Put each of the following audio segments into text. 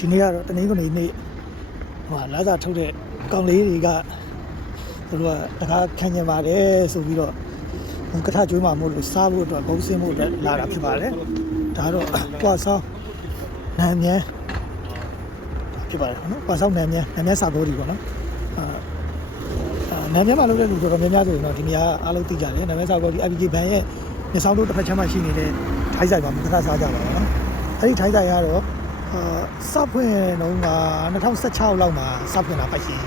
ဒီနေ့ကတော့တနင်္ဂနွေနေ့ဟိုလာသာထုတ်တဲ့ကောင်လေးတွေကသူတို့ကတကားခံကျင်ပါတယ်ဆိုပြီးတော့ကထကျွေးမှမို့လို့စားဖို့အတွက်ဘုံစင်းဖို့အတွက်လာတာဖြစ်ပါတယ်ဒါတော့ပွားဆောင်နန်းမြန်းဖြစ်ပါတယ်နော်ပွားဆောင်နန်းမြန်းစာဘောဒီပေါ့နော်နန်းမြန်းမှာလုပ်တဲ့လူတော်တော်များများဆိုရင်တော့ဒီနေရာအားလုံးသိကြတယ်နန်းမြန်းစာဘောဒီ IPK ဘန်ရဲ့မျက်စောင်းတို့တစ်ဖက်ချမ်းမှရှိနေတဲ့ထိုင်းဆိုင်မှာကထစားကြပါတော့နော်အဲဒီထိုင်းဆိုင်ကတော့စဖွင့်တော့က2016လောက်မှာစဖွင့်လာပိုက်ရှင်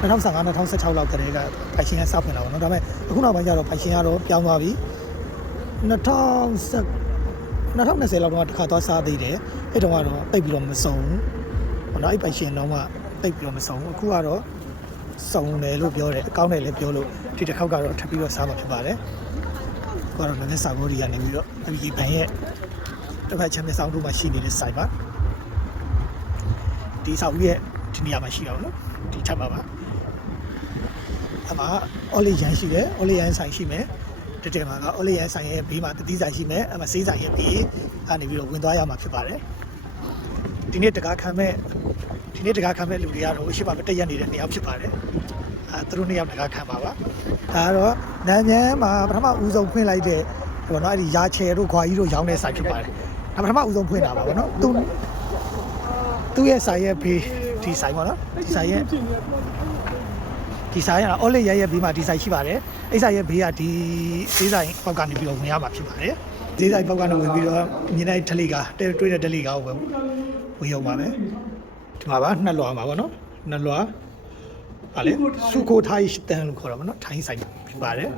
2015 2016လောက်ကတည်းကပိုက်ရှင်ကစဖွင့်လာပါတော့ဒါပေမဲ့အခုနောက်ပိုင်းကျတော့ပိုက်ရှင်ကတော့ပြောင်းသွားပြီ2020လောက်တော့တစ်ခါသွားစားသေးတယ်အဲ့တုန်းကတော့တိတ်ပြီးတော့မစုံဘူးနော်အဲ့ပိုက်ရှင်တော့ကတိတ်ပြီးတော့မစုံဘူးအခုကတော့စုံတယ်လို့ပြောတယ်အကောင်းတယ်လည်းပြောလို့ဒီတစ်ခေါက်ကတော့ထပ်ပြီးတော့စားမှာဖြစ်ပါတယ်အခုကတော့လည်းစာဘောဒီကနေပြီးတော့ဒီဘန်ရဲ့တစ်ဖက်ချမ်းမြေဆောင်တို့မှာရှိနေတဲ့ဆိုင်ပါဒီဆောက်ရဲ့ဒီနေရာမှာရှိတာပေါ့နော်ဒီထပ်ပါအမအော်လီရန်ရှိတယ်အော်လီရန်ဆိုင်ရှိမယ်တကယ်မှာကအော်လီရန်ဆိုင်ရဲ့ဘေးမှာတတိဆိုင်ရှိမယ်အမဆေးဆိုင်ရဲ့ဘေးကနေပြီးတော့ဝင်သွားရမှာဖြစ်ပါတယ်ဒီနေ့တကားခံမဲ့လူတွေကတော့ရှိပါမတက်ရနေတဲ့နေရာဖြစ်ပါတယ်သူတို့နှစ်ယောက်တကားခံပါပါဒါကတော့နန်းမြန်းမှာပထမဦးဆုံးဖွင့်လိုက်တဲ့ဘောနော်အဲ့ဒီရာချယ်တို့ခွာကြီးတို့ရောင်းတဲ့ဆိုင်ဖြစ်ပါတယ်ဒါပထမဦးဆုံးဖွင့်တာပါဘောနော်သူ့ရဲ့ဆိုင်ရဲ့ဘေးဒီဆိုင်ပေါ့နော်ဒီဆိုင်ကအော်လီရဲ့ဘေးမှာဒီဆိုင်ရှိပါတယ်အဲ့ဆိုင်ရဲ့ဘေးကဒီဈေးဆိုင်ပေါက်ကနေပြီးတော့ဝင်ရမှာဖြစ်ပါတယ်ဈေးဆိုင်ပေါက်ကနေဝင်ပြီးတော့မြင်းတိုင်းထလိကတွေ့တဲ့ထလိကကိုပဲဝင်ရောက်ပါမယ်ဒီမှာပါနှစ်လွှာမှာပေါ့နော်နှစ်လွှာဗာလေစုကိုထိုင်းတန်လို့ခေါ်တာပေါ့နော်ထိုင်းဆိုင်ဖြစ်ပါတယ်